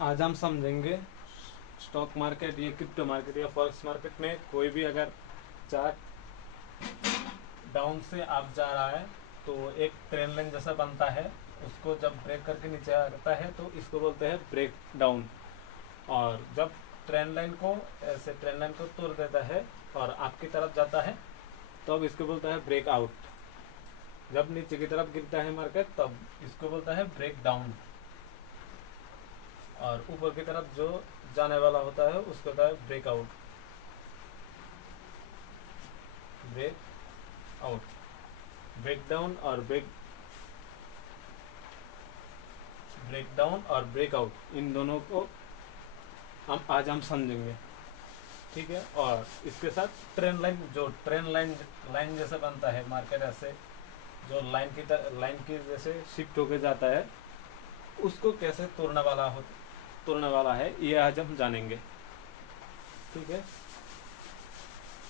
आज हम समझेंगे स्टॉक मार्केट या क्रिप्टो मार्केट या फॉरेक्स मार्केट में कोई भी अगर चार्ट डाउन से अप जा रहा है तो एक ट्रेन लाइन जैसा बनता है, उसको जब ब्रेक करके नीचे आता है तो इसको बोलते हैं ब्रेक डाउन। और जब ट्रेन लाइन को ऐसे ट्रेन लाइन को तोड़ देता है और आपकी तरफ जाता है तो अब इसको बोलता है ब्रेक आउट। जब नीचे की तरफ गिरता है मार्केट तब इसको बोलता है ब्रेक डाउन। और ऊपर की तरफ जो जाने वाला होता है उसको होता है breakout, break out. Break down और ब्रेक डाउन और ब्रेकआउट, इन दोनों को हम समझेंगे, ठीक है। और इसके साथ ट्रेन लाइन, जो ट्रेन लाइन जैसे बनता है मार्केट, ऐसे जो लाइन की जैसे शिफ्ट होके जाता है, उसको कैसे तोड़ने वाला है ये आज हम जानेंगे, ठीक है।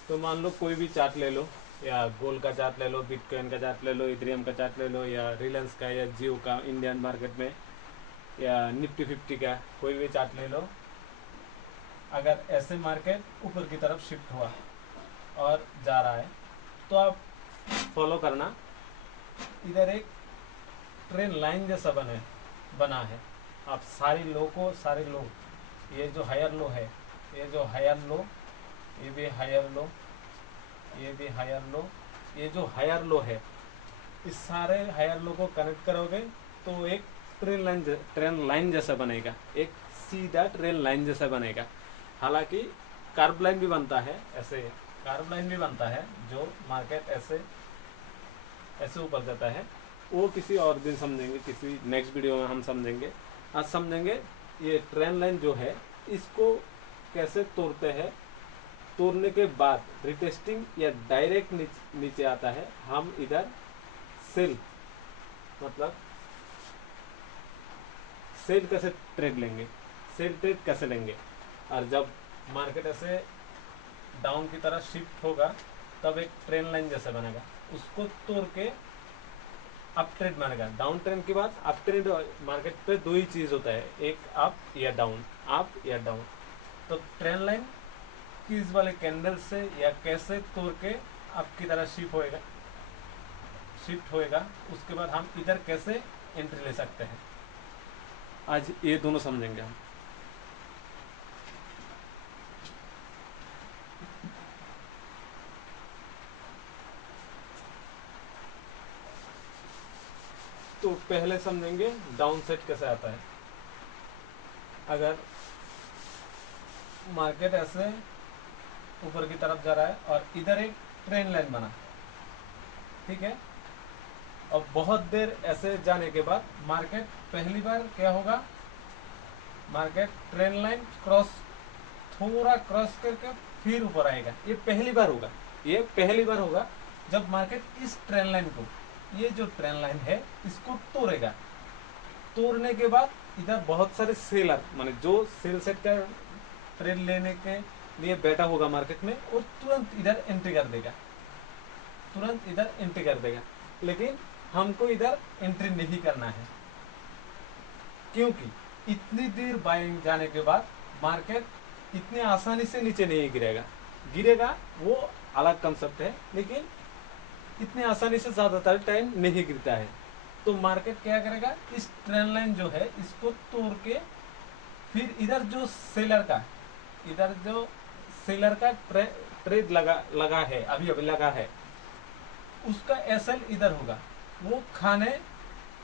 तो मान लो कोई भी चार्ट ले लो, या गोल्ड का चार्ट ले लो, बिटकॉइन का चार्ट ले लो, इथेरियम का चार्ट ले लो, या रिलायंस का या जियो का इंडियन मार्केट में, या निफ्टी 50 का कोई भी चार्ट ले लो। अगर ऐसे मार्केट ऊपर की तरफ शिफ्ट हुआ और जा रहा है तो आप फॉलो करना, इधर एक ट्रेन लाइन जैसा बना है। आप सारे लो, ये जो हायर लो है, ये जो हायर लो, ये भी हायर लो, ये भी हायर लो, ये जो हायर लो है, इस सारे हायर लो को कनेक्ट करोगे तो एक ट्रेन लाइन जैसा बनेगा, एक सीधा ट्रेन लाइन जैसा बनेगा। हालांकि कार्ब लाइन भी बनता है, ऐसे कार्ब लाइन भी बनता है, जो मार्केट ऐसे ऐसे ऊपर जाता है, वो किसी और दिन समझेंगे, किसी नेक्स्ट वीडियो में हम समझेंगे। आज समझेंगे ये ट्रेन लाइन जो है इसको कैसे तोड़ते हैं, तोड़ने के बाद रिटेस्टिंग या डायरेक्ट नीचे आता है। हम इधर सेल, मतलब सेल कैसे ट्रेड लेंगे, सेल ट्रेड कैसे लेंगे। और जब मार्केट ऐसे डाउन की तरह शिफ्ट होगा तब एक ट्रेन लाइन जैसे बनेगा, उसको तोड़ के अप ट्रेंड मानेगा। डाउन ट्रेंड के बाद अप ट्रेंड मार्केट पे दो ही चीज होता है, एक अप या डाउन, अप या डाउन। तो ट्रेंड लाइन किस वाले कैंडल से या कैसे तोड़ के अप की तरह शिफ्ट होएगा, उसके बाद हम इधर कैसे एंट्री ले सकते हैं, आज ये दोनों समझेंगे हम। तो पहले समझेंगे डाउन सेट कैसे आता है। अगर मार्केट ऐसे ऊपर की तरफ जा रहा है और इधर एक ट्रेन लाइन बना, ठीक है। और बहुत देर ऐसे जाने के बाद मार्केट पहली बार क्या होगा, मार्केट ट्रेन लाइन थोड़ा क्रॉस करके फिर ऊपर आएगा। ये पहली बार होगा जब मार्केट इस ट्रेन लाइन को, ये जो ट्रेन लाइन है, इसको तोड़ेगा। तोड़ने के बाद इधर बहुत सारे सेलर, माने जो सेल सेट का ट्रेड लेने के लिए बैठा होगा मार्केट में, और तुरंत इधर एंट्री कर देगा। लेकिन हमको इधर एंट्री नहीं करना है, क्योंकि इतनी देर बाइंग जाने के बाद मार्केट इतनी आसानी से नीचे नहीं गिरेगा वो अलग कंसेप्ट है, लेकिन इतनी आसानी से ज्यादातर टाइम नहीं गिरता है। तो मार्केट क्या करेगा, इस ट्रेंड लाइन जो है इसको तोड़ के फिर इधर जो सेलर का ट्रेड लगा है, अभी लगा है, उसका एसएल इधर होगा, वो खाने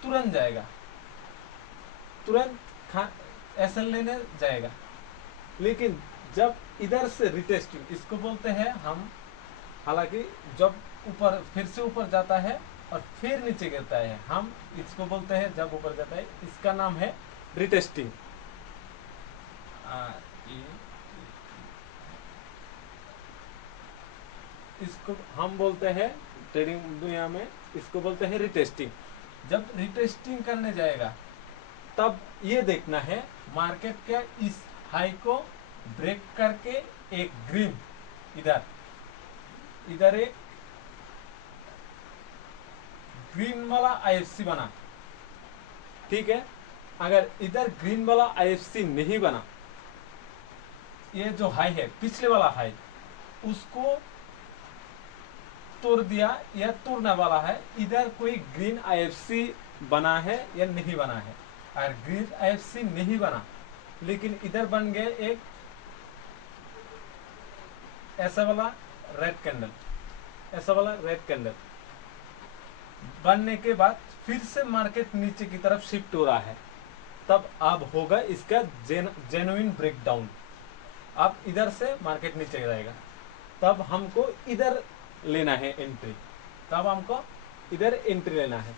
तुरंत जाएगा, एसएल लेने जाएगा। लेकिन जब इधर से रिटेस्टिंग, इसको बोलते हैं हम, हालांकि जब ऊपर फिर से ऊपर जाता है और फिर नीचे गिरता है, हम इसको बोलते हैं जब ऊपर जाता है, इसका नाम है रिटेस्टिंग। इसको हम बोलते हैं ट्रेडिंग दुनिया में, इसको बोलते हैं रिटेस्टिंग। जब रिटेस्टिंग करने जाएगा तब ये देखना है मार्केट क्या इस हाई को ब्रेक करके एक ग्रीन इधर एक ग्रीन वाला आईएफसी बना, ठीक है। अगर इधर ग्रीन वाला आईएफसी नहीं बना, ये जो हाई है पिछले वाला हाई, उसको तोड़ दिया या तोड़ने वाला है, इधर कोई ग्रीन आईएफसी बना है या नहीं बना है। अगर ग्रीन आईएफसी नहीं बना लेकिन इधर बन गया एक ऐसा वाला रेड कैंडल, ऐसा वाला रेड कैंडल बनने के बाद फिर से मार्केट नीचे की तरफ शिफ्ट हो रहा है, तब अब होगा इसका जेन्युइन ब्रेकडाउन। अब इधर से मार्केट नीचे जाएगा, तब हमको इधर लेना है एंट्री, तब हमको इधर एंट्री लेना है।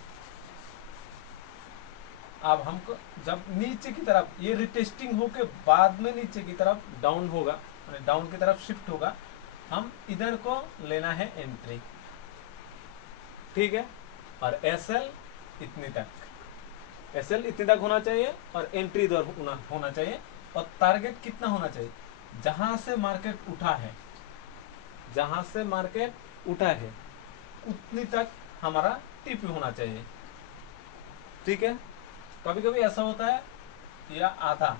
अब हमको जब नीचे की तरफ ये रिटेस्टिंग होके बाद में नीचे की तरफ डाउन होगा, डाउन की तरफ शिफ्ट होगा, हम इधर को लेना है एंट्री, ठीक है। और एसएल इतनी तक, एसएल इतनी तक होना चाहिए और एंट्री इधर होना चाहिए। और टारगेट कितना होना चाहिए, जहां से मार्केट उठा है, जहां से मार्केट उठा है उतनी तक हमारा टीपी होना चाहिए, ठीक है। कभी कभी ऐसा होता है या आधा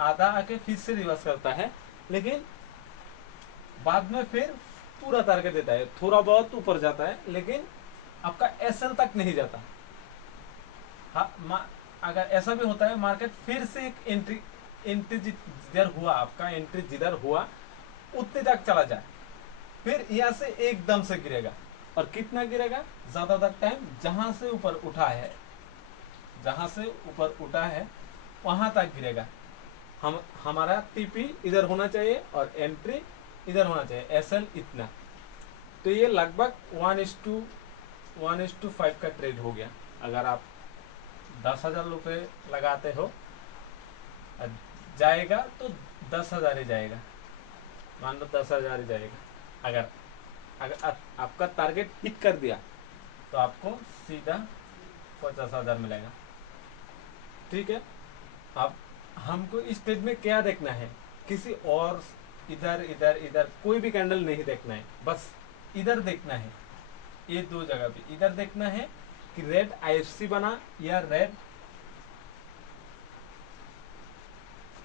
आधा आके फिर से रिवर्स करता है, लेकिन बाद में फिर पूरा टारगेट देता है, थोड़ा बहुत ऊपर जाता है लेकिन आपका एसएल तक नहीं जाता। हाँ, अगर ऐसा भी होता है मार्केट फिर से एक एंट्री जिधर हुआ, आपका एंट्री जिधर हुआ उतने तक चला जाए, फिर यहाँ से एकदम से गिरेगा। और कितना गिरेगा, ज्यादातर टाइम जहां से ऊपर उठा है, जहां से ऊपर उठा है वहां तक गिरेगा। हमारा टीपी इधर होना चाहिए और एंट्री इधर होना चाहिए, एसएल इतना। तो ये लगभग 1:5 का ट्रेड हो गया। अगर आप 10,000 रुपये लगाते हो, जाएगा तो 10,000 ही जाएगा, मान लो 10,000 ही जाएगा। अगर आपका टारगेट हिट कर दिया तो आपको सीधा 50,000 मिलेगा, ठीक है। अब हमको इस स्टेज में क्या देखना है, किसी और इधर इधर इधर कोई भी कैंडल नहीं देखना है, बस इधर देखना है। ये दो जगह पे इधर देखना है कि रेड आईएफसी बना या रेड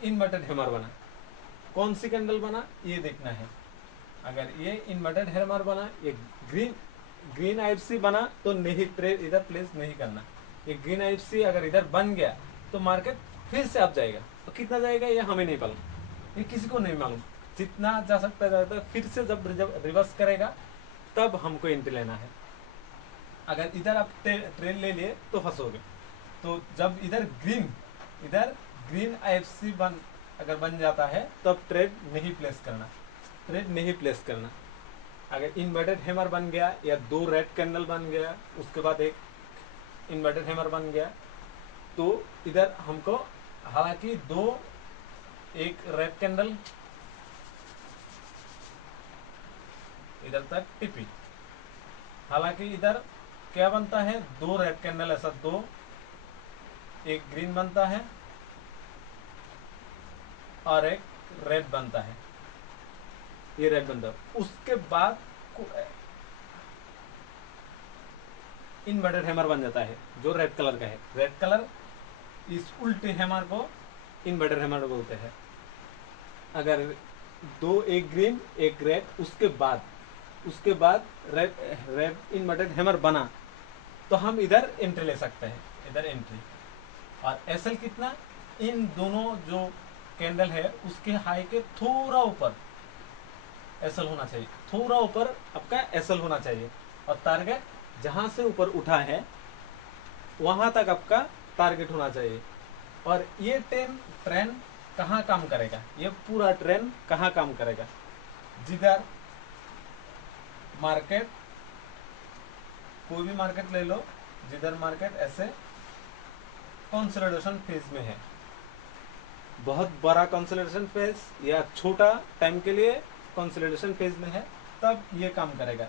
इन्वर्टेड हैमर बना, कौन सी कैंडल बना ये देखना है। अगर ये इन्वर्टेड हैमर बना, ये ग्रीन आईएफसी बना तो नहीं, ट्रेड इधर प्लेस नहीं करना। ये ग्रीन आईएफसी अगर इधर बन गया तो मार्केट फिर से अप जाएगा, तो कितना जाएगा ये हमें नहीं मालूम, ये किसी को नहीं मालूम, जितना जा सकता है। फिर से जब रिवर्स करेगा तब हमको एंट्री लेना है। अगर इधर आप ट्रेल ले लिए तो फंसोगे। तो जब इधर ग्रीन आईएफसी अगर बन जाता है तब ट्रेड नहीं प्लेस करना, अगर इन्वर्टेड हैमर बन गया या दो रेड कैंडल बन गया, उसके बाद एक इन्वर्टेड हैमर बन गया, तो इधर हमको हालांकि एक रेड कैंडल इधर तक टिपी, हालांकि इधर क्या बनता है, दो रेड कैंडल, ऐसा दो, एक ग्रीन बनता है और एक रेड बनता है, ये रेड बनता है। उसके बाद इन्वर्टेड हैमर बन जाता है जो रेड कलर का है। रेड कलर, इस उल्टे हैमर को इन्वर्टेड हैमर बोलते हैं। अगर दो, एक ग्रीन एक रेड, उसके बाद रेड इन्वर्टेड हैमर बना तो हम इधर एंट्री ले सकते हैं, इधर एंट्री। और एसएल कितना, इन दोनों जो कैंडल है उसके हाई के थोड़ा ऊपर एसएल होना चाहिए, थोड़ा ऊपर आपका एसएल होना चाहिए। और टारगेट जहां से ऊपर उठा है वहां तक आपका टारगेट होना चाहिए। और ये ट्रेंड कहाँ काम करेगा, ये पूरा ट्रेंड कहाँ काम करेगा, जिधर मार्केट, कोई भी मार्केट ले लो, जिधर मार्केट ऐसे कंसोलिडेशन फेज में है, बहुत बड़ा कंसोलिडेशन फेज या छोटा टाइम के लिए कंसोलिडेशन फेज में है, तब ये काम करेगा।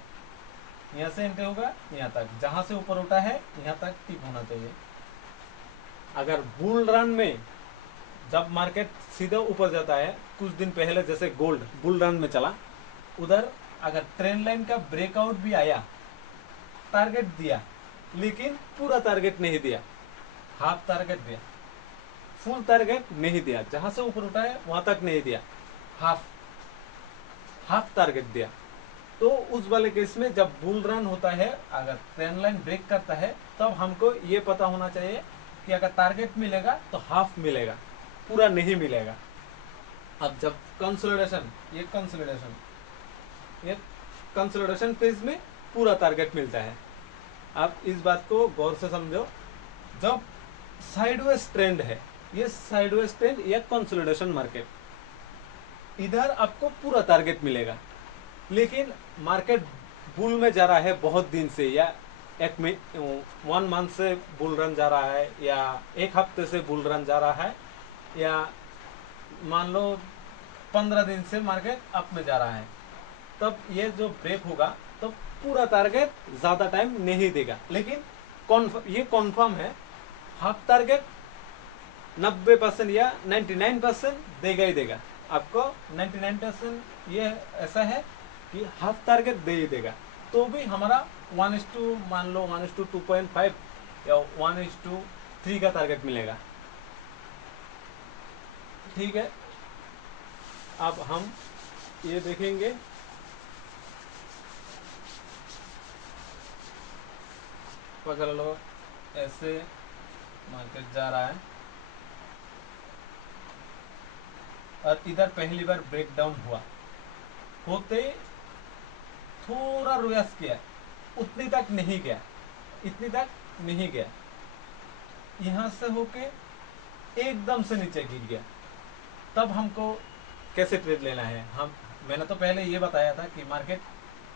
यहाँ से एंट्री होगा यहाँ तक, जहां से ऊपर उठा है यहाँ तक टिप होना चाहिए। अगर बुल रन में जब मार्केट सीधा ऊपर जाता है, कुछ दिन पहले जैसे गोल्ड बुल रन में चला, उधर अगर ट्रेंड लाइन का ब्रेकआउट भी आया, टारगेट दिया लेकिन पूरा टारगेट नहीं दिया, हाफ टारगेट दिया, फुल टारगेट नहीं दिया, जहां से ऊपर उठा है वहां तक नहीं दिया, हाफ टारगेट दिया। तो उस वाले केस में जब बुल रन होता है, अगर ट्रेंड लाइन ब्रेक करता है, तब हमको ये पता होना चाहिए कि अगर टारगेट मिलेगा तो हाफ मिलेगा, पूरा नहीं मिलेगा। अब जब ये कंसोलिडेशन फेज में पूरा टारगेट मिलता है। आप इस बात को गौर से समझो, जब साइडवेज ट्रेंड है, ये साइडवेज ट्रेंड या कंसोलिडेशन मार्केट, इधर आपको पूरा टारगेट मिलेगा, लेकिन मार्केट बुल में जा रहा है बहुत दिन से, या 1 मंथ से बुल रन जा रहा है, या 1 हफ्ते से बुल रन जा रहा है, या मान लो 15 दिन से मार्केट अप में जा रहा है, तब ये जो ब्रेक होगा तो पूरा टारगेट ज्यादा टाइम नहीं देगा, लेकिन ये कॉन्फर्म है, हाफ टारगेट 90% या 99% देगा ही देगा आपको। 99% ये ऐसा है कि हाफ टारगेट दे ही देगा। तो भी हमारा 1:2 मान लो 1:2.5 या 1:3 का टारगेट मिलेगा। ठीक है, अब हम ये देखेंगे, पकड़ लो ऐसे मार्केट जा रहा है और इधर पहली बार ब्रेकडाउन हुआ, होते थोड़ा रिवर्स किया, उतनी तक नहीं गया, इतनी तक नहीं गया, यहां से होके एकदम से नीचे गिर गया। तब हमको कैसे ट्रेड लेना है, मैंने तो पहले ये बताया था कि मार्केट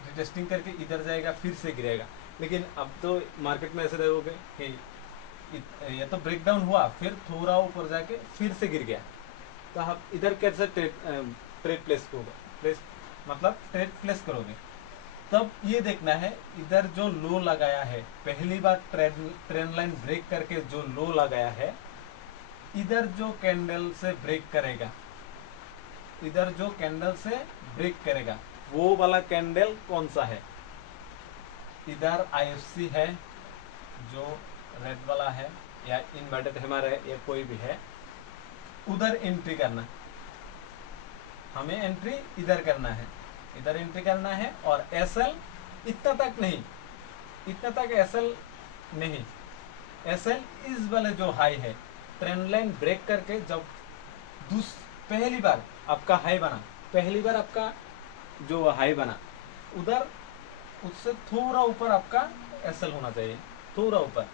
रिटेस्टिंग करके इधर जाएगा फिर से गिरेगा, लेकिन अब तो मार्केट में ऐसे देखोगे कि ये तो ब्रेकडाउन हुआ, फिर थोड़ा ऊपर जाके फिर से गिर गया। तो आप इधर कैसे ट्रेड प्लेस करोगे, तब ये देखना है इधर जो लो लगाया है, पहली बार ट्रेंड लाइन ब्रेक करके जो लो लगाया है, इधर जो कैंडल से ब्रेक करेगा, इधर जो कैंडल से ब्रेक करेगा, वो वाला कैंडल कौन सा है। इधर IFC है जो रेड वाला है, या इन्वर्टेड हैमर है, या कोई भी है, उधर एंट्री करना, हमें एंट्री इधर करना है, इधर एंट्री करना है। और SL इतना तक नहीं, इतना तक SL नहीं, SL इस वाले जो हाई है, ट्रेंड लाइन ब्रेक करके जब पहली बार आपका हाई बना, पहली बार आपका जो हाई बना, उधर उससे थोड़ा ऊपर आपका SL होना चाहिए, थोड़ा ऊपर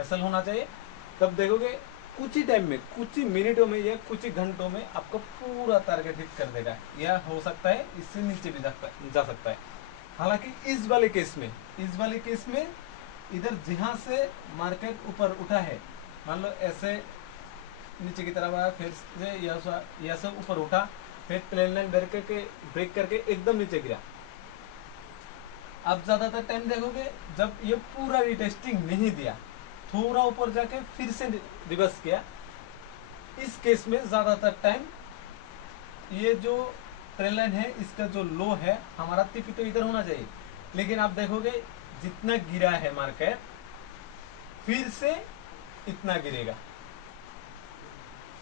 SL होना चाहिए। तब देखोगे कुछ ही टाइम में, कुछ ही मिनटों में या कुछ ही घंटों में आपको पूरा टारगेट हिट कर देगा, या हो सकता है इससे नीचे भी जा सकता है। हालांकि इस वाले केस में इधर जहां से मार्केट ऊपर उठा है, मान लो ऐसे नीचे की तरफ आया, फिर से या से ऊपर उठा, फिर ट्रेंड लाइन ब्रेक करके एकदम नीचे गिरा। अब ज्यादातर टाइम देखोगे जब ये पूरा रिटेस्टिंग नहीं दिया, थोड़ा ऊपर जाके फिर से रिवर्स किया, इस केस में ज्यादातर टाइम ये जो ट्रेंड लाइन है, इसका जो लो है, हमारा टिपी तो इधर होना चाहिए, लेकिन आप देखोगे जितना गिरा है मार्केट, फिर से इतना गिरेगा।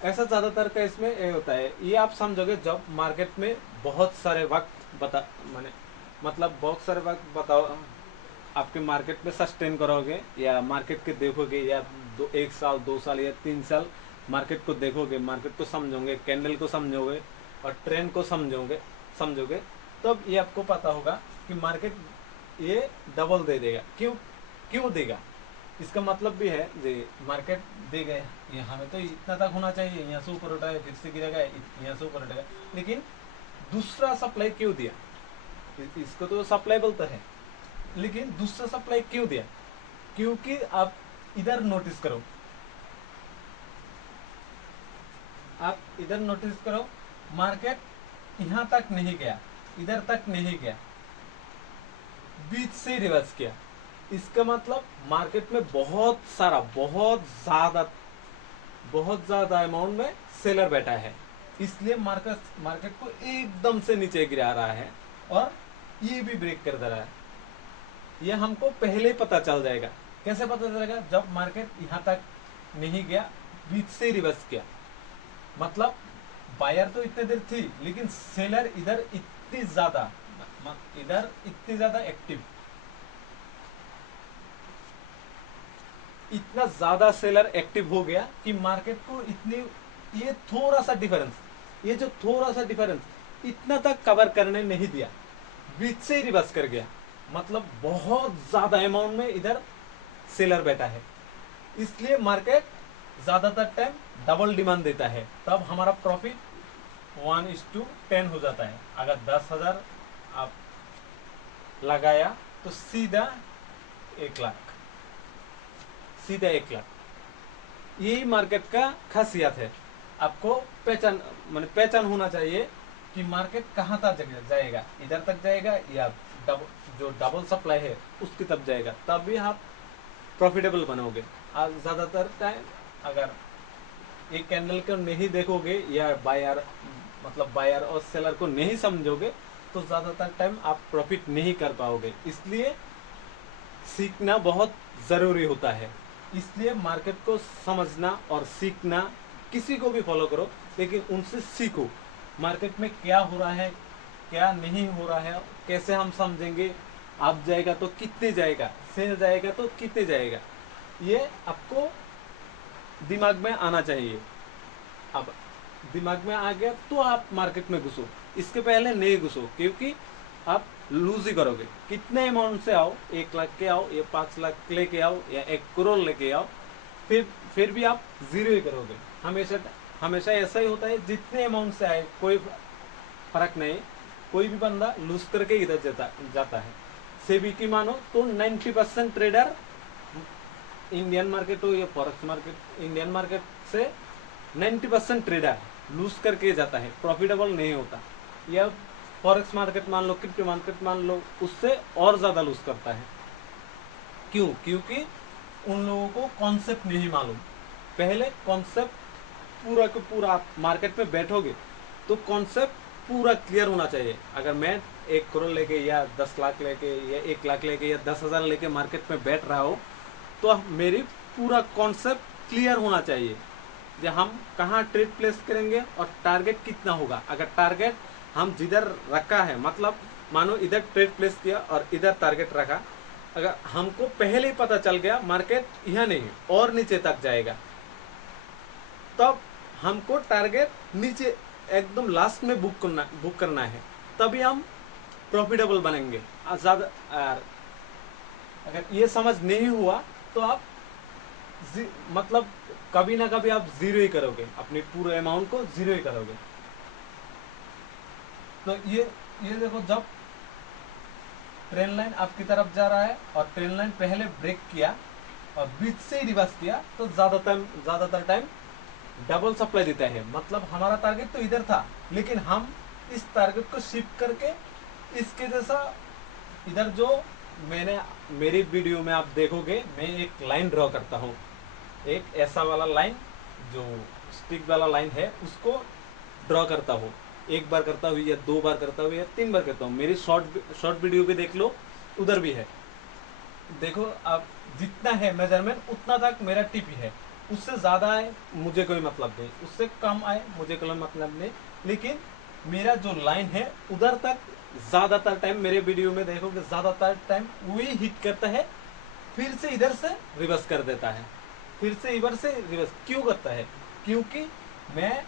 ऐसा ज्यादातर केस में ये होता है। ये आप समझोगे जब मार्केट में बहुत सारे वक्त बहुत सारे वक्त बताओ, आपके मार्केट में सस्टेन करोगे, या मार्केट के देखोगे, या 1 साल 2 साल या 3 साल मार्केट को देखोगे, मार्केट को समझोगे, कैंडल को समझोगे और ट्रेंड को समझोगे, तब ये आपको पता होगा कि मार्केट ये डबल दे देगा। क्यों देगा, इसका मतलब भी है जे मार्केट दे गए, ये हमें तो इतना तक होना चाहिए, यहाँ से ऊपर उठाए फिर से गिरेगा, यहाँ से ऊपर उठेगा, लेकिन दूसरा सप्लाई क्यों दिया, इसको तो सप्लाई बोलता है, लेकिन दूसरा सप्लाई क्यों दिया, क्योंकि आप इधर नोटिस करो, मार्केट यहां तक नहीं गया, इधर तक नहीं गया, बीच से रिवर्स किया। इसका मतलब मार्केट में बहुत ज्यादा अमाउंट में सेलर बैठा है, इसलिए मार्केट को एकदम से नीचे गिरा रहा है और ये भी ब्रेक कर दे रहा है। ये हमको पहले पता चल जाएगा। कैसे पता चलेगा, जब मार्केट यहाँ तक नहीं गया, बीच से रिवर्स किया। मतलब बायर तो इतने देर थी, लेकिन सेलर इधर इतनी ज्यादा एक्टिव, इतना ज्यादा सेलर एक्टिव हो गया कि मार्केट को इतनी ये थोड़ा सा डिफरेंस इतना तक कवर करने नहीं दिया, बीच से ही रिवर्स कर गया। मतलब बहुत ज्यादा अमाउंट में इधर सेलर बैठा है, इसलिए मार्केट ज्यादातर टाइम डबल डिमांड देता है। तब हमारा प्रॉफिट 1:10 हो जाता है। अगर 10,000 आप लगाया तो सीधा 1 लाख, यही मार्केट का खासियत है। आपको पहचान होना चाहिए कि मार्केट कहाँ तक जाएगा, इधर तक जाएगा या जो डबल सप्लाई है उसकी तरफ जाएगा, तब भी आप प्रॉफिटेबल बनोगे। आज ज़्यादातर टाइम अगर एक कैंडल को नहीं देखोगे या बायर और सेलर को नहीं समझोगे तो ज़्यादातर टाइम आप प्रॉफिट नहीं कर पाओगे। इसलिए सीखना बहुत ज़रूरी होता है। इसलिए मार्केट को समझना और सीखना, किसी को भी फॉलो करो लेकिन उनसे सीखो मार्केट में क्या हो रहा है, क्या नहीं हो रहा है, कैसे हम समझेंगे। अप जाएगा तो कितने जाएगा, सेल जाएगा तो कितने जाएगा, ये आपको दिमाग में आना चाहिए। अब दिमाग में आ गया तो आप मार्केट में घुसो, इसके पहले नहीं घुसो, क्योंकि आप लूज ही करोगे। कितने अमाउंट से आओ, 1 लाख के आओ या 5 लाख लेके आओ या 1 करोड़ लेके आओ, फिर भी आप जीरो ही करोगे। हमेशा ऐसा ही होता है, जितने अमाउंट से आए कोई फर्क नहीं, कोई भी बंदा लूज करके इधर जाता है। सेबी की मानो तो 90% ट्रेडर इंडियन मार्केट हो या फॉरेक्स मार्केट, इंडियन मार्केट से 90% ट्रेडर लूज करके जाता है, प्रॉफिटेबल नहीं होता। या फॉरेक्स मार्केट मान लो, क्रिप्टो मार्केट मान लो, उससे और ज़्यादा लूज करता है। क्यों? क्योंकि उन लोगों को कॉन्सेप्ट नहीं मालूम। पहले कॉन्सेप्ट पूरा का पूरा, आप मार्केट में बैठोगे तो कॉन्सेप्ट पूरा क्लियर होना चाहिए। अगर मैं 1 करोड़ लेके या 10 लाख लेके या 1 लाख लेके या 10,000 लेके मार्केट में बैठ रहा हो तो मेरी पूरा कॉन्सेप्ट क्लियर होना चाहिए कि हम कहाँ ट्रेड प्लेस करेंगे और टारगेट कितना होगा। अगर टारगेट हम जिधर रखा है, मतलब मानो इधर ट्रेड प्लेस किया और इधर टारगेट रखा, अगर हमको पहले ही पता चल गया मार्केट यह नहीं और नीचे तक जाएगा, तब हमको टारगेट नीचे एकदम लास्ट में बुक करना है, तभी हम प्रॉफिटेबल बनेंगे। अगर ये समझ नहीं हुआ तो आप मतलब कभी ना कभी आप जीरो ही करोगे, अपने पूरे अमाउंट को जीरो ही करोगे। तो ये देखो, जब ट्रेन लाइन आपकी तरफ जा रहा है और ट्रेन लाइन पहले ब्रेक किया और बीच से ही रिवर्स किया तो ज़्यादातर टाइम डबल सप्लाई देता है। मतलब हमारा टारगेट तो इधर था, लेकिन हम इस टारगेट को शिफ्ट करके इसके जैसा इधर, जो मेरी वीडियो में आप देखोगे, मैं एक लाइन ड्रॉ करता हूँ, एक ऐसा वाला लाइन जो स्टिक वाला लाइन है उसको ड्रॉ करता हूँ। 1 बार करता हूँ या 2 बार करता हूँ या 3 बार करता हूँ। मेरी शॉर्ट वीडियो भी देख लो, उधर भी है। देखो आप, जितना है मेजरमेंट उतना तक मेरा टिप है, उससे ज़्यादा आए मुझे कोई मतलब नहीं, उससे कम आए मुझे कोई मतलब नहीं, लेकिन मेरा जो लाइन है उधर तक ज़्यादातर टाइम मेरे वीडियो में देखोगे, ज़्यादातर टाइम वही हिट करता है, फिर से इधर से रिवर्स कर देता है, फिर से इधर से रिवर्स क्यों करता है? क्योंकि मैं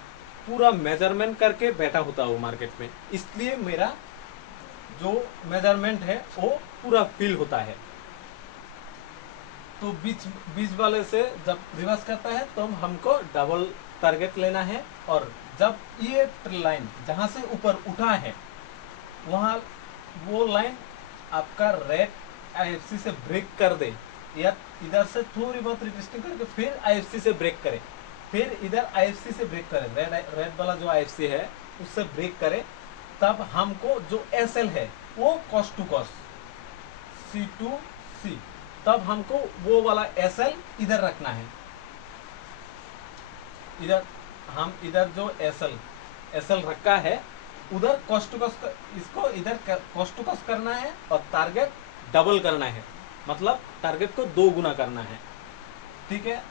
पूरा मेजरमेंट करके बैठा होता हूँ मार्केट में, इसलिए मेरा जो मेजरमेंट है वो पूरा फील होता है। तो बीच वाले से जब रिवर्स करता है तो हमको डबल टारगेट लेना है, और जब ये लाइन जहाँ से ऊपर उठा है वहाँ वो लाइन आपका रेड IFC से ब्रेक कर दे, या इधर से थोड़ी बहुत रिटेस्टिंग करके फिर IFC से ब्रेक करे, फिर इधर IFC से ब्रेक करे, रेड वाला जो IFC है उससे ब्रेक करे, तब हमको जो SL है वो कॉस्ट टू कॉस्ट C2C, तब हमको वो वाला SL इधर रखना है। इधर जो SL रखा है उधर कॉस्ट टू कॉस्ट, इसको इधर कॉस्ट टू कॉस्ट करना है और टारगेट डबल करना है, मतलब टारगेट को 2 गुना करना है। ठीक है,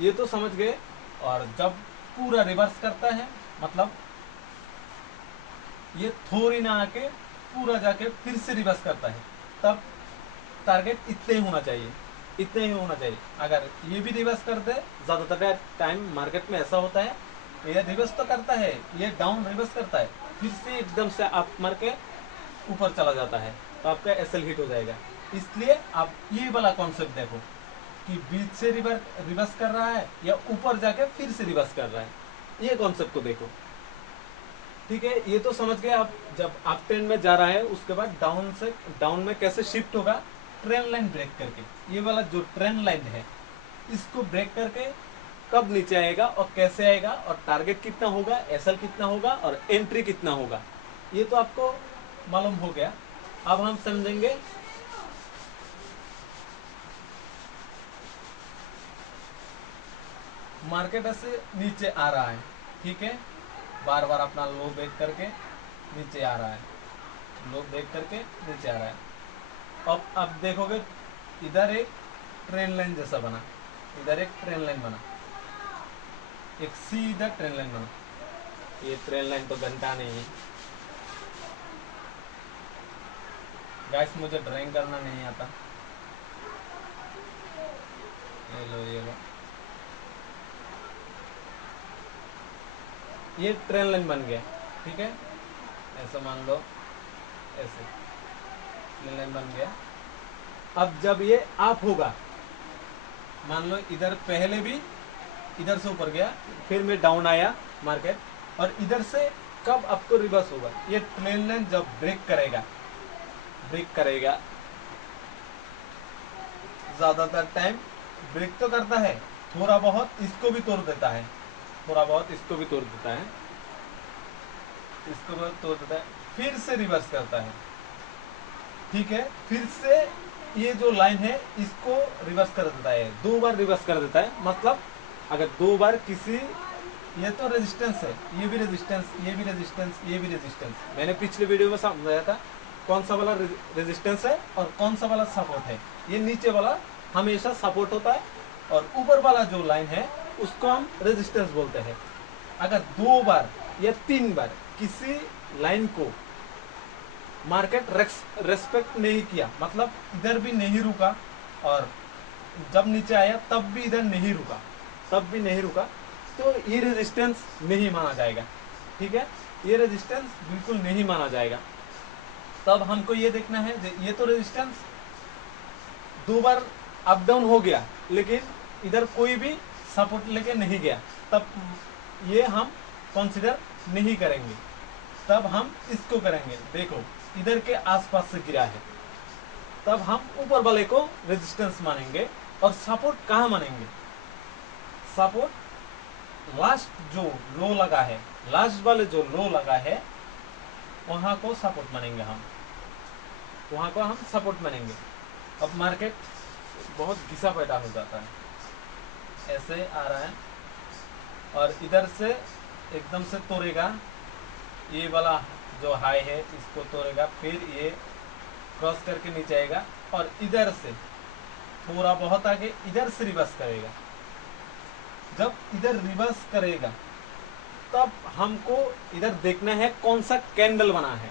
ये तो समझ गए और जब पूरा रिवर्स करता है मतलब ये थोड़ी ना आके पूरा जाके फिर से रिवर्स करता है, तब टारगेट इतने ही होना चाहिए, इतने ही होना चाहिए। अगर ये भी रिवर्स कर दे, ज़्यादातर टाइम मार्केट में ऐसा होता है, ये रिवर्स तो करता है, ये डाउन रिवर्स करता है, फिर से एकदम से आप मार के ऊपर चला जाता है, तो आपका एसएल हिट हो जाएगा। इसलिए आप ये वाला कॉन्सेप्ट देखो कि बीच से रिवर्स कर रहा है या ऊपर जाके फिर से रिवर्स कर रहा है, ये कॉन्सेप्ट को देखो। ठीक है, ये तो समझ गए आप। जब अप ट्रेंड में जा रहा है उसके बाद डाउन से डाउन में कैसे शिफ्ट होगा, ट्रेंड लाइन ब्रेक करके। ये वाला जो ट्रेंड लाइन है इसको ब्रेक करके कब नीचे आएगा और कैसे आएगा और टारगेट कितना होगा, एसएल कितना होगा और एंट्री कितना होगा, ये तो आपको मालूम हो गया। अब हम समझेंगे मार्केट ऐसे नीचे आ रहा है, ठीक है, बार बार अपना लो ब्रेक करके नीचे आ रहा है, लो ब्रेक करके नीचे आ रहा है। अब देखोगे इधर एक ट्रेन लाइन जैसा बना, इधर एक ट्रेन लाइन बना, एक सीधा ट्रेन लाइन बना। ये ट्रेन लाइन तो घंटा नहीं है गाइस, मुझे ड्राइंग करना नहीं आता। ये लो ये ट्रेन लाइन बन गया, ठीक है, ऐसा मान लो, ऐसे ट्रेन लाइन बन गया। अब जब ये अप होगा, मान लो इधर पहले भी इधर से ऊपर गया, फिर में डाउन आया मार्केट, और इधर से कब आपको रिवर्स होगा, ये ट्रेन लाइन जब ब्रेक करेगा ज्यादातर टाइम ब्रेक तो करता है, थोड़ा बहुत इसको भी तोड़ देता है, थोड़ा बहुत इसको भी तोड़ देता है, इसको भी तोड़ देता है, फिर से रिवर्स करता है, ठीक है, फिर से ये जो लाइन है इसको रिवर्स कर देता है, 2 बार रिवर्स कर देता है। मतलब अगर 2 बार किसी, ये तो रेजिस्टेंस है, ये भी रेजिस्टेंस, ये भी रेजिस्टेंस, ये भी रेजिस्टेंस, मैंने पिछले वीडियो में समझाया था कौन सा वाला रेजिस्टेंस है और कौन सा वाला सपोर्ट है। ये नीचे वाला हमेशा सपोर्ट होता है और ऊपर वाला जो लाइन है उसको हम रेजिस्टेंस बोलते हैं। अगर 2 बार या 3 बार किसी लाइन को मार्केट रेस्पेक्ट नहीं किया, मतलब इधर भी नहीं रुका और जब नीचे आया तब भी इधर नहीं रुका, तब भी नहीं रुका, तो ये रेजिस्टेंस नहीं माना जाएगा, ठीक है, ये रेजिस्टेंस बिल्कुल नहीं माना जाएगा। तब हमको ये देखना है, ये तो रेजिस्टेंस 2 बार अप डाउन हो गया लेकिन इधर कोई भी सपोर्ट लेके नहीं गया, तब ये हम कंसिडर नहीं करेंगे, तब हम इसको करेंगे। देखो इधर के आसपास से गिरा है, तब हम ऊपर वाले को रेजिस्टेंस मानेंगे। और सपोर्ट कहाँ मानेंगे, सपोर्ट लास्ट जो लो लगा है, लास्ट वाले जो लो लगा है वहां को सपोर्ट मानेंगे, हम वहां को हम सपोर्ट मानेंगे। अब मार्केट बहुत घिसा पैदा हो जाता है, ऐसे आ रहा है और इधर से एकदम से तोड़ेगा, ये वाला जो हाई है इसको तोड़ेगा, फिर ये क्रॉस करके नीचे आएगा और इधर से थोड़ा बहुत आगे इधर से रिवर्स करेगा। जब इधर रिवर्स करेगा तब हमको इधर देखना है कौन सा कैंडल बना है।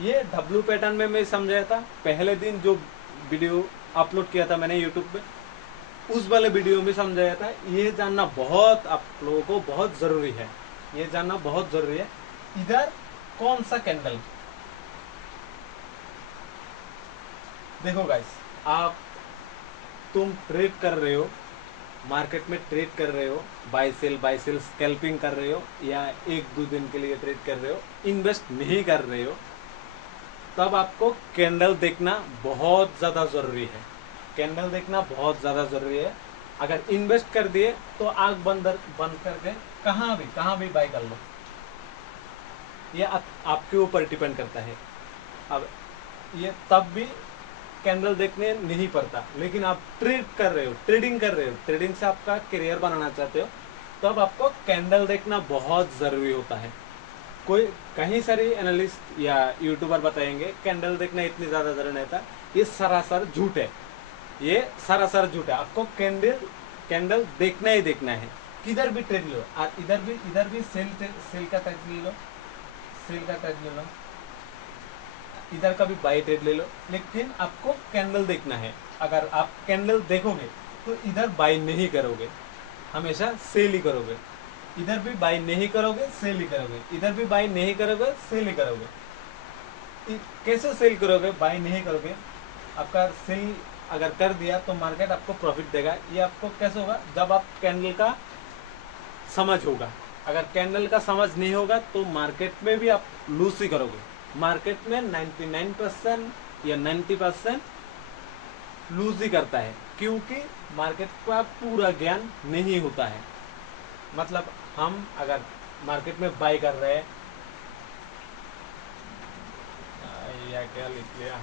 ये डब्ल्यू पैटर्न में मैं समझाया था पहले दिन, जो वीडियो अपलोड किया था मैंने यूट्यूब पे, उस वाले वीडियो में समझाया था। ये जानना बहुत आप लोगों को बहुत ज़रूरी है, ये जानना बहुत ज़रूरी है इधर कौन सा कैंडल। देखो गाइस, तुम ट्रेड कर रहे हो, मार्केट में ट्रेड कर रहे हो, बाय सेल स्कैल्पिंग कर रहे हो या 1-2 दिन के लिए ट्रेड कर रहे हो, इन्वेस्ट नहीं कर रहे हो, तब आपको कैंडल देखना बहुत ज़्यादा ज़रूरी है, कैंडल देखना बहुत ज़्यादा ज़रूरी है। अगर इन्वेस्ट कर दिए तो आग बंद करके कहाँ भी बाय कर लो, ये आपके ऊपर डिपेंड करता है। अब ये तब भी कैंडल देखने नहीं पड़ता, लेकिन आप ट्रेड कर रहे हो, ट्रेडिंग कर रहे हो, ट्रेडिंग से आपका करियर बनाना चाहते हो, तब आपको कैंडल देखना बहुत ज़रूरी होता है। कहीं सारे एनालिस्ट या यूट्यूबर बताएंगे कैंडल देखना इतनी ज़्यादा ज़रूरी नहीं था, ये सरासर झूठ है, ये सरासर झूठ है। आपको कैंडल देखना ही देखना है। किधर भी ट्रेड लो, और इधर भी सेल का ट्रेड ले लो, सेल का ट्रेड ले लो, इधर का भी बाई ट्रेड ले लो, लेकिन आपको कैंडल देखना है। अगर आप कैंडल देखोगे तो इधर बाई नहीं करोगे, हमेशा सेल ही करोगे। इधर भी बाई नहीं करोगे, सेल ही करोगे, इधर भी बाई नहीं करोगे, सेल ही करोगे। कैसे सेल करोगे? बाई नहीं करोगे। आपका सेल अगर कर दिया तो मार्केट आपको प्रॉफिट देगा। ये आपको कैसे होगा? जब आप कैंडल का समझ होगा। अगर कैंडल का समझ नहीं होगा तो मार्केट में भी आप लूज ही करोगे। मार्केट में 99% या 90% लूज ही करता है, क्योंकि मार्केट का पूरा ज्ञान नहीं होता है। मतलब हम अगर मार्केट में बाई कर रहे हैं, या क्या लिख लिया,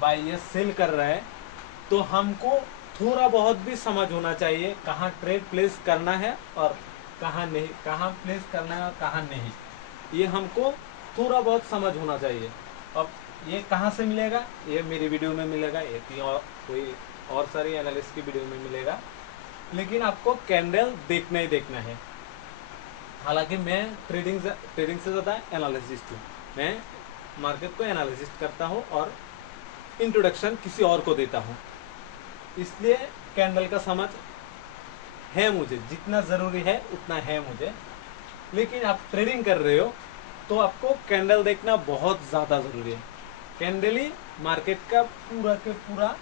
बाई या सेल कर रहा है, तो हमको थोड़ा बहुत भी समझ होना चाहिए कहाँ ट्रेड प्लेस करना है और कहाँ नहीं, कहाँ प्लेस करना है और कहाँ नहीं। ये हमको थोड़ा बहुत समझ होना चाहिए। अब ये कहाँ से मिलेगा? ये मेरी वीडियो में मिलेगा, ये कोई और सारी एनालिस्ट की वीडियो में मिलेगा, लेकिन आपको कैंडल देखना ही देखना है। हालांकि मैं ट्रेडिंग से ज़्यादा एनालिसिस्ट हूँ। मैं मार्केट को एनालिसिस करता हूँ और इंट्रोडक्शन किसी और को देता हूँ, इसलिए कैंडल का समझ है मुझे, जितना ज़रूरी है उतना है मुझे। लेकिन आप ट्रेडिंग कर रहे हो तो आपको कैंडल देखना बहुत ज़्यादा ज़रूरी है। कैंडल ही मार्केट का पूरा के पूरा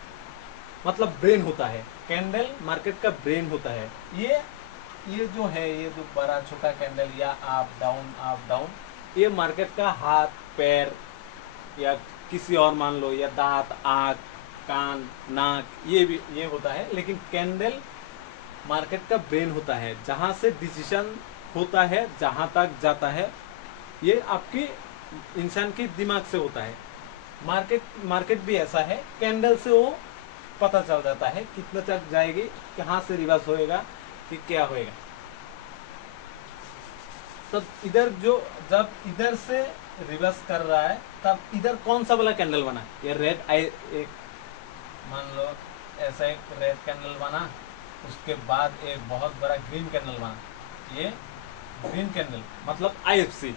मतलब ब्रेन होता है। कैंडल मार्केट का ब्रेन होता है। ये जो है, ये जो बड़ा छोटा कैंडल या अप डाउन, ये मार्केट का हाथ पैर या किसी और मान लो, या दांत, आँख, कान, नाक, ये होता है। लेकिन कैंडल मार्केट का ब्रेन होता है, जहाँ से डिसीजन होता है, जहाँ तक जाता है, ये आपकी इंसान के दिमाग से होता है। मार्केट भी ऐसा है, कैंडल से वो पता चल जाता है कितना तक जाएगी, कहाँ से रिवर्स होएगा कि क्या होएगा। तब इधर जब इधर से रिवर्स कर रहा है, तब इधर कौन सा वाला कैंडल बना? ये रेड एक मान लो ऐसा एक रेड कैंडल बना, उसके बाद एक बहुत बड़ा ग्रीन कैंडल बना। ये ग्रीन कैंडल मतलब IFC,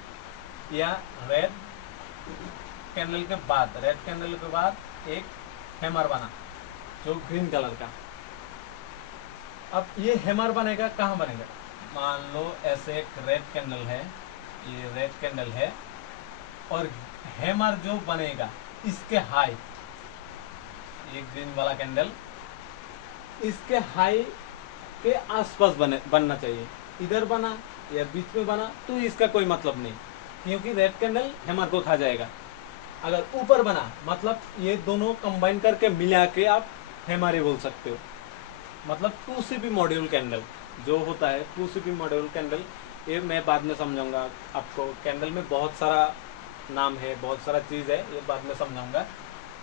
या रेड कैंडल के बाद एक हैमर बना जो ग्रीन कलर का। अब ये हैमर बनेगा, कहाँ बनेगा? मान लो ऐसे एक रेड कैंडल है, ये रेड कैंडल है, और हैमर जो बनेगा इसके हाई, ये ग्रीन वाला कैंडल इसके हाई के आसपास बनना चाहिए। इधर बना या बीच में बना तो इसका कोई मतलब नहीं, क्योंकि रेड कैंडल हैमर को खा जाएगा। अगर ऊपर बना मतलब ये दोनों कंबाइन करके मिला के आप हैमर ही बोल सकते हो। मतलब 2CP मॉड्यूल कैंडल जो होता है, 2CP मॉड्यूल कैंडल, ये मैं बाद में समझाऊंगा आपको। कैंडल में बहुत सारा नाम है, बहुत सारा चीज़ है, ये बाद में समझाऊंगा।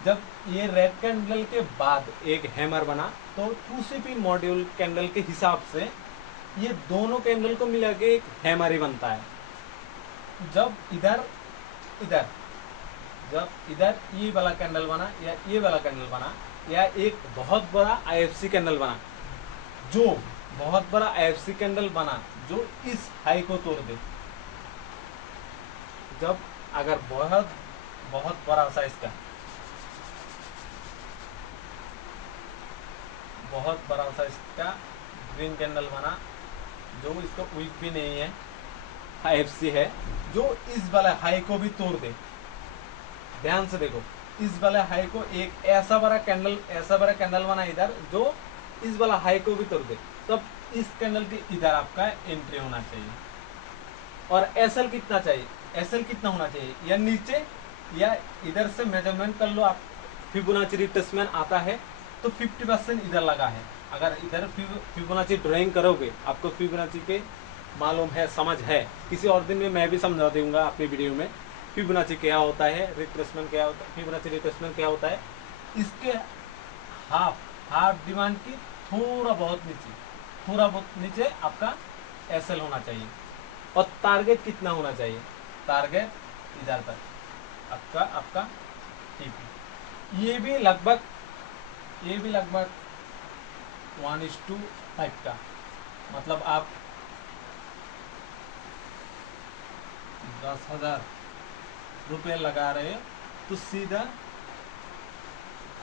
जब ये रेड कैंडल के बाद एक हैमर बना तो 2CP मॉड्यूल कैंडल के हिसाब से ये दोनों कैंडल को मिला के एक हैमर ही बनता है। जब इधर ये वाला कैंडल बना या ये वाला कैंडल बना, या एक बहुत बड़ा IFC कैंडल बना, जो बहुत बड़ा IFC कैंडल बना जो इस हाई को तोड़ दे, जब अगर बहुत बड़ा साइज का, बहुत बड़ा साइज का ग्रीन कैंडल बना जो इसका वीक भी नहीं है, IFC है, जो इस वाला हाई को भी तोड़ दे। ध्यान से देखो, इस वाला हाई को एक ऐसा बड़ा कैंडल बना इधर जो इस वाला हाई को भी तोड़ दे, तब इस कैंडल के इधर आपका एंट्री होना चाहिए। और SL कितना चाहिए? SL कितना होना चाहिए? या नीचे या इधर से मेजरमेंट कर लो आप। फिबोनाची रिट्रेसमेंट आता है तो 50% इधर लगा है। अगर इधर फिबोनाची ड्राइंग करोगे, आपको फिबोनाची के मालूम है, समझ है, किसी और दिन में मैं भी समझा दूंगा अपनी वीडियो में फिबोनाची क्या होता है, रिट्रेसमेंट क्या होता है, फिबोनाची रिट्रेसमेंट क्या होता है। इसके हाफ डिमांड की थोड़ा बहुत नीचे आपका SL होना चाहिए। और टारगेट कितना होना चाहिए? टारगेट इधर तक आपका TP, ये भी लगभग ये भी लगभग 1:5 का, मतलब आप 10,000 रुपये लगा रहे हो तो सीधा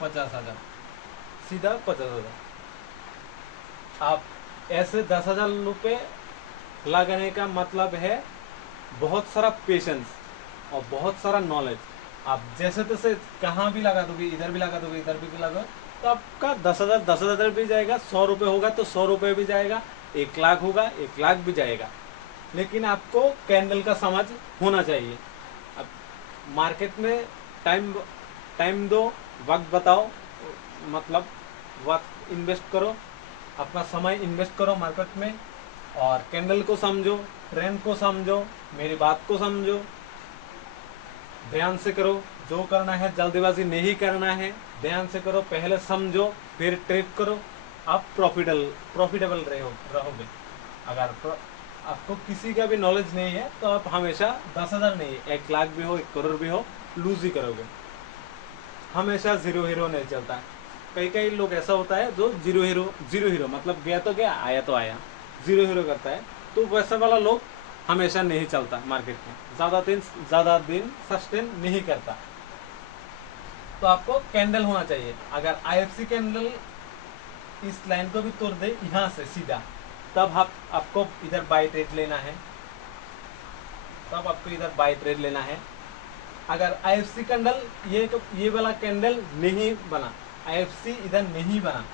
50,000, सीधा 50,000। आप ऐसे 10,000 रुपये लगाने का मतलब है बहुत सारा पेशेंस और बहुत सारा नॉलेज। आप जैसे तैसे कहाँ भी लगा दोगे, इधर भी लगा दोगे, इधर भी लगा, तो आपका 10,000 भी जाएगा, 100 रुपये होगा तो 100 रुपये भी जाएगा, 1 लाख होगा 1 लाख भी जाएगा। लेकिन आपको कैंडल का समझ होना चाहिए। अब मार्केट में टाइम दो, वक्त बताओ, मतलब वक्त इन्वेस्ट करो, अपना समय इन्वेस्ट करो मार्केट में, और कैंडल को समझो, ट्रेंड को समझो, मेरी बात को समझो, ध्यान से करो। जो करना है जल्दीबाजी नहीं करना है, ध्यान से करो, पहले समझो फिर ट्रेड करो, आप प्रॉफिटेबल रहोगे। अगर आपको किसी का भी नॉलेज नहीं है तो आप हमेशा 10,000 नहीं, 1 लाख भी हो, 1 करोड़ भी हो, लूज ही करोगे। हमेशा जीरो हीरो नहीं चलता है। कई लोग ऐसा होता है जो जीरो हीरो मतलब गया तो गया, आया तो आया, जीरो हीरो करता है। तो वैसा वाला लोग हमेशा नहीं चलता मार्केट में, ज़्यादा दिन सस्टेन नहीं करता। तो आपको कैंडल होना चाहिए। अगर IFC कैंडल इस लाइन को भी तोड़ दे यहाँ से सीधा, तब आपको इधर बाई ट्रेड लेना है, तब आपको इधर बाई ट्रेड लेना है। अगर IFC कैंडल ये वाला कैंडल नहीं बना, IFC इधर नहीं बना,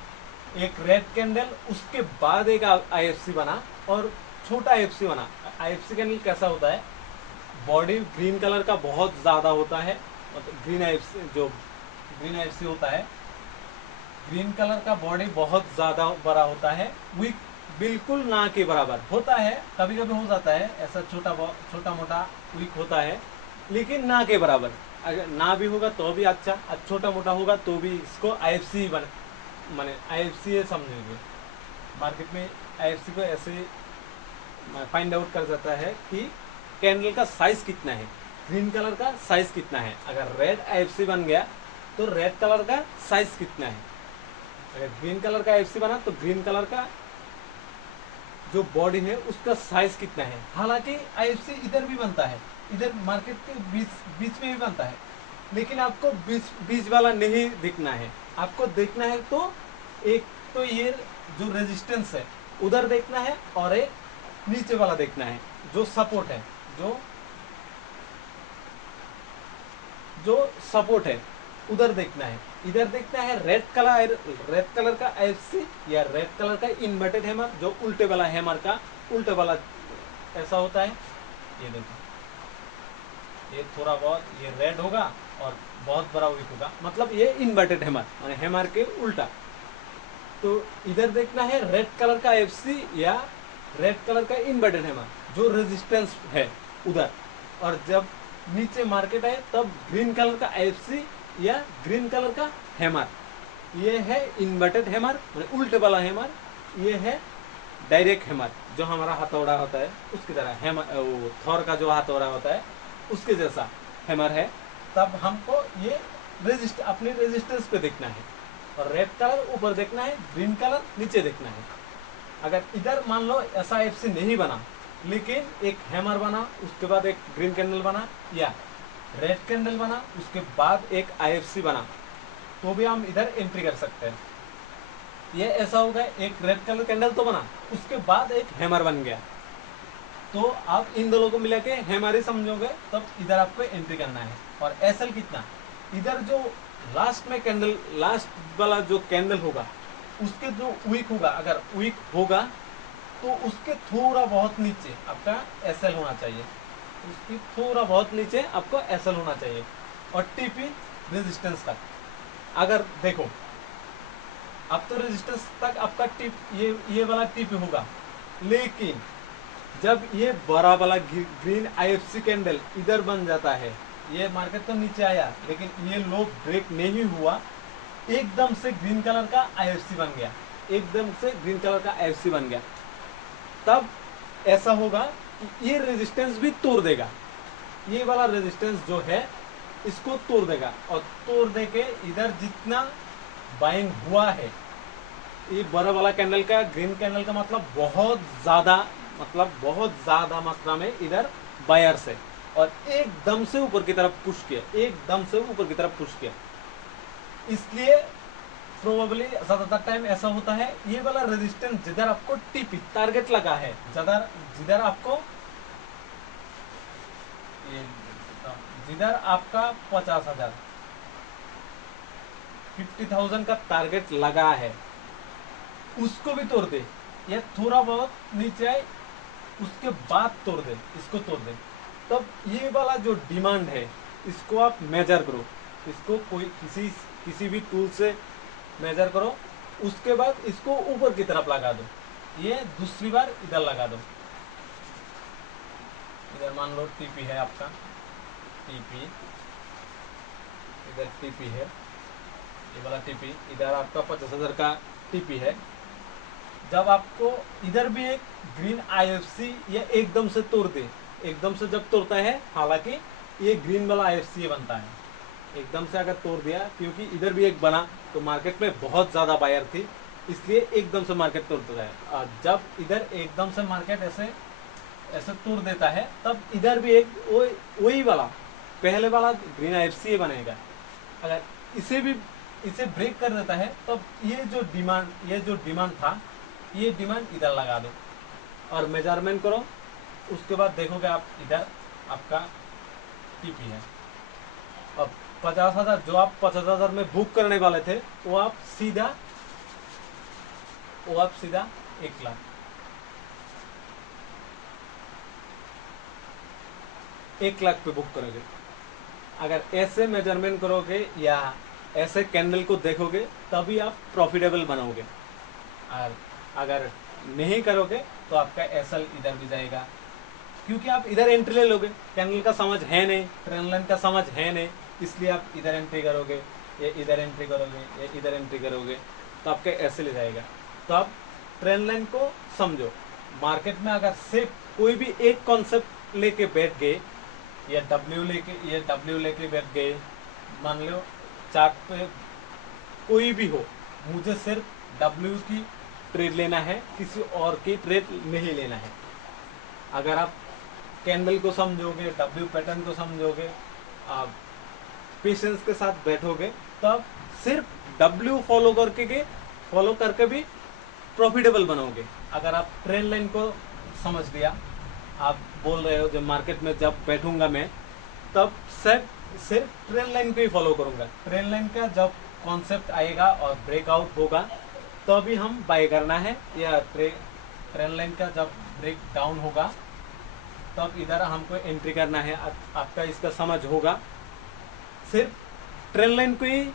एक रेड कैंडल उसके बाद एक IFC बना और छोटा IFC बना। IFC कैंडल कैसा होता है, बॉडी ग्रीन कलर का बहुत ज़्यादा होता है, मतलब ग्रीन IFC होता है, ग्रीन कलर का बॉडी बहुत ज़्यादा बड़ा होता है, विक बिल्कुल ना के बराबर होता है। कभी कभी हो जाता है ऐसा, छोटा मोटा विक होता है, लेकिन ना के बराबर। अगर ना भी होगा तो भी अच्छा, छोटा मोटा होगा तो भी इसको IFC माने IFC समझेंगे। मार्केट में IFC को ऐसे फाइंड आउट कर जाता है कि कैंडल का साइज कितना है, ग्रीन कलर का साइज कितना है। अगर रेड IFC बन गया तो रेड कलर का साइज कितना है, अगर ग्रीन कलर का IFC बना तो ग्रीन कलर का जो बॉडी है उसका साइज कितना है। हालांकि IFC इधर भी बनता है, इधर मार्केट के बीच में भी बनता है, लेकिन आपको बीच वाला नहीं दिखना है। आपको देखना है तो एक तो ये जो रेजिस्टेंस है उधर देखना है, और एक नीचे वाला देखना है जो सपोर्ट है, जो सपोर्ट है उधर देखना है। इधर देखना है रेड कलर का IFC या रेड कलर का इन्वर्टेड हैमर, जो उल्टे वाला हैमर का उल्टे वाला ऐसा होता है। ये देखो, ये थोड़ा बहुत ये रेड होगा और बहुत बड़ा वीक होगा, मतलब ये इन्वर्टेड हैमर माने हैमर के उल्टा। तो इधर देखना है रेड कलर का IFC या रेड कलर का इन्वर्टेड हैमर, जो रेजिस्टेंस है उधर। और जब नीचे मार्केट है तब ग्रीन कलर का IFC या ग्रीन कलर का हैमर, ये है इन्वर्टेड हैमर उल्टे वाला हैमर। ये है डायरेक्ट हैमर, जो हमारा हथौड़ा होता है उसकी तरह हैमर, वो थॉर का जो हथौड़ा होता है उसके जैसा हैमर है। तब हमको ये अपने रेजिस्टेंस पे देखना है, और रेड कलर ऊपर देखना है, ग्रीन कलर नीचे देखना है। अगर इधर मान लो ऐसा IFC नहीं बना, लेकिन एक हैमर बना, उसके बाद एक ग्रीन कैंडल बना या रेड कैंडल बना, उसके बाद एक IFC बना, तो भी हम इधर एंट्री कर सकते हैं। ये ऐसा होगा, एक रेड कलर कैंडल तो बना, उसके बाद एक हैमर बन गया, तो आप इन दोनों को मिला के हैमर ही समझोगे, तब इधर आपको एंट्री करना है। और SL कितना, इधर जो लास्ट में कैंडल, लास्ट वाला जो कैंडल होगा उसके जो वीक होगा, अगर वीक होगा तो उसके थोड़ा बहुत नीचे आपका SL होना चाहिए, उसकी थोड़ा बहुत नीचे आपको SL होना चाहिए। और TP रेजिस्टेंस तक, अगर देखो अब तो रेजिस्टेंस तक आपका ये वाला TP होगा, लेकिन जब ये बड़ा वाला ग्रीन IFC कैंडल इधर बन जाता है, ये मार्केट तो नीचे आया लेकिन ये लो ब्रेक नहीं हुआ, एकदम से ग्रीन कलर का IFC बन गया, एकदम से ग्रीन कलर का IFC बन गया, तब ऐसा होगा कि ये रेजिस्टेंस भी तोड़ देगा, ये वाला रेजिस्टेंस जो है इसको तोड़ देगा, और तोड़ दे के इधर जितना बाइंग हुआ है। ये बड़ा वाला कैंडल का, ग्रीन कैंडल का मतलब बहुत ज़्यादा मात्रा में इधर बायर्स है, और एकदम से ऊपर की तरफ पुश किया, एकदम से ऊपर की तरफ पुश किया। इसलिए प्रोबेबली ज़्यादातर टाइम ऐसा होता है, ये वाला रेजिस्टेंस जिधर आपको टीपी टारगेट लगा है, जिधर आपको ये जिधर आपका 50,000 50,000 का टारगेट लगा है, उसको भी तोड़ दे, या थोड़ा बहुत नीचे आए उसके बाद तोड़ दे, इसको तोड़ दे, तब ये वाला जो डिमांड है इसको आप मेजर करो, इसको कोई किसी भी टूल से मेजर करो, उसके बाद इसको ऊपर की तरफ लगा दो। ये दूसरी बार इधर लगा दो, इधर मान लो टीपी है आपका, टीपी इधर टीपी है, ये वाला टीपी इधर आपका 50,000 का टीपी है। जब आपको इधर भी एक ग्रीन आईएफसी ये एकदम से तोड़ दे, एकदम से जब तोड़ता है, हालांकि ये ग्रीन वाला आईएफसी बनता है, एकदम से अगर तोड़ दिया, क्योंकि इधर भी एक बना तो मार्केट में बहुत ज़्यादा बायर थी, इसलिए एकदम से मार्केट तोड़ता है। और जब इधर एकदम से मार्केट ऐसे तोड़ देता है, तब इधर भी एक वही वाला पहले वाला ग्रीन आईएफसी बनेगा। अगर इसे ब्रेक कर देता है, तब ये जो डिमांड था, ये डिमांड इधर लगा दो और मेजरमेंट करो, उसके बाद देखोगे आप इधर आपका टीपी है। अब 50,000 जो आप 50,000 में बुक करने वाले थे, वो आप सीधा 1 लाख 1 लाख पे बुक करोगे। अगर ऐसे मेजरमेंट करोगे या ऐसे कैंडल को देखोगे, तभी आप प्रॉफिटेबल बनोगे। और अगर नहीं करोगे तो आपका एसएल इधर भी जाएगा, क्योंकि आप इधर एंट्री ले लोगे, कैंडल का समझ है नहीं, ट्रेंड लाइन का समझ है नहीं, इसलिए आप इधर एंट्री करोगे, ये इधर एंट्री करोगे, ये इधर एंट्री करोगे, तो आपका एसएल जाएगा। तो आप ट्रेंड लाइन को समझो। मार्केट में अगर सिर्फ कोई भी एक कॉन्सेप्ट लेके बैठ गए, या डब्ल्यू लेके बैठ गए, मान लो चार्ट पे कोई भी हो, मुझे सिर्फ डब्ल्यू की ट्रेड लेना है, किसी और की ट्रेड नहीं लेना है। अगर आप कैंडल को समझोगे, डब्ल्यू पैटर्न को समझोगे, आप पेशेंस के साथ बैठोगे, तब सिर्फ डब्ल्यू फॉलो करके भी प्रॉफिटेबल बनोगे। अगर आप ट्रेंड लाइन को समझ लिया, आप बोल रहे हो जब मार्केट में जब बैठूंगा मैं, तब सिर्फ ट्रेंड लाइन को ही फॉलो करूंगा। ट्रेंड लाइन का जब कॉन्सेप्ट आएगा और ब्रेकआउट होगा, तभी हम बाय करना है, या ट्रेंड लाइन का जब ब्रेक डाउन होगा, तब इधर हमको एंट्री करना है। आपका इसका समझ होगा। सिर्फ ट्रेंड लाइन को ही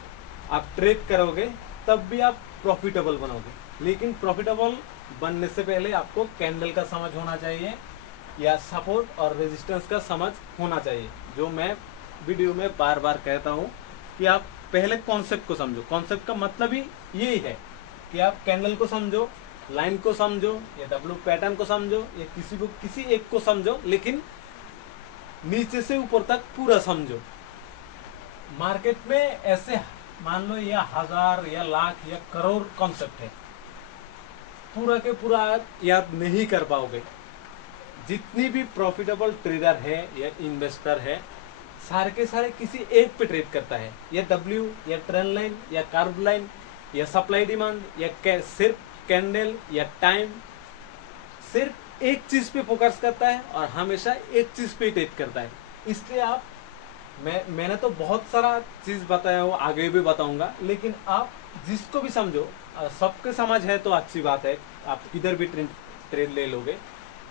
आप ट्रेड करोगे, तब भी आप प्रॉफिटेबल बनोगे। लेकिन प्रॉफिटेबल बनने से पहले आपको कैंडल का समझ होना चाहिए, या सपोर्ट और रेजिस्टेंस का समझ होना चाहिए, जो मैं वीडियो में बार बार कहता हूँ कि आप पहले कॉन्सेप्ट को समझो। कॉन्सेप्ट का मतलब ही यही है कि आप कैंडल को समझो, लाइन को समझो, या डब्ल्यू पैटर्न को समझो, या किसी एक को समझो, लेकिन नीचे से ऊपर तक पूरा समझो। मार्केट में ऐसे मान लो या 1000 या लाख या करोड़ कॉन्सेप्ट है, पूरा के पूरा याद नहीं कर पाओगे। जितनी भी प्रॉफिटेबल ट्रेडर है या इन्वेस्टर है, सारे के सारे किसी एक पे ट्रेड करता है, या डब्ल्यू, या ट्रेंड लाइन, या कर्व लाइन, या सप्लाई डिमांड, या सिर्फ कैंडल या टाइम, सिर्फ एक चीज पे फोकस करता है और हमेशा एक चीज पे ट्रेड करता है। इसलिए मैंने तो बहुत सारा चीज बताया हो, आगे भी बताऊंगा, लेकिन आप जिसको भी समझो, सबके समझ है तो अच्छी बात है, आप किधर भी ट्रेड ले लोगे,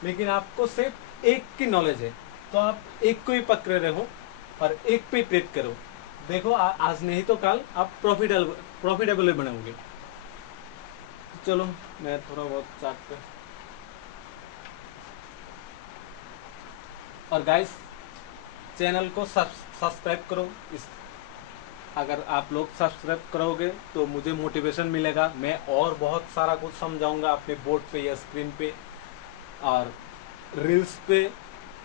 लेकिन आपको सिर्फ एक की नॉलेज है, तो आप एक को ही पकड़े रहो और एक पे ट्रेड करो। देखो आज नहीं तो कल आप प्रॉफिटेबल बनोगे। चलो मैं थोड़ा बहुत चार्ट पे, और गाइस चैनल को सब्सक्राइब करो। अगर आप लोग सब्सक्राइब करोगे तो मुझे मोटिवेशन मिलेगा, मैं और बहुत सारा कुछ समझाऊंगा अपने बोर्ड पे या स्क्रीन पे, और रील्स पे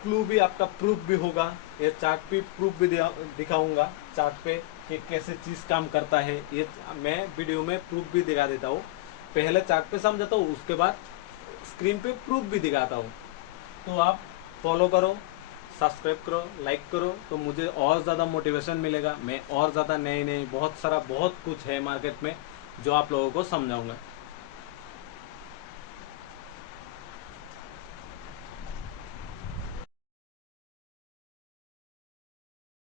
क्लू भी आपका प्रूफ भी होगा, या चार्ट पे प्रूफ भी दिखाऊंगा चार्ट पे, कि कैसे चीज़ काम करता है, ये मैं वीडियो में प्रूफ भी दिखा देता हूँ। पहले चार्ट पे समझाता हूँ, उसके बाद स्क्रीन पे प्रूफ भी दिखाता हूँ। तो आप फॉलो करो, सब्सक्राइब करो, लाइक करो, तो मुझे और ज़्यादा मोटिवेशन मिलेगा। मैं और ज़्यादा नए बहुत कुछ है मार्केट में जो आप लोगों को समझाऊंगा।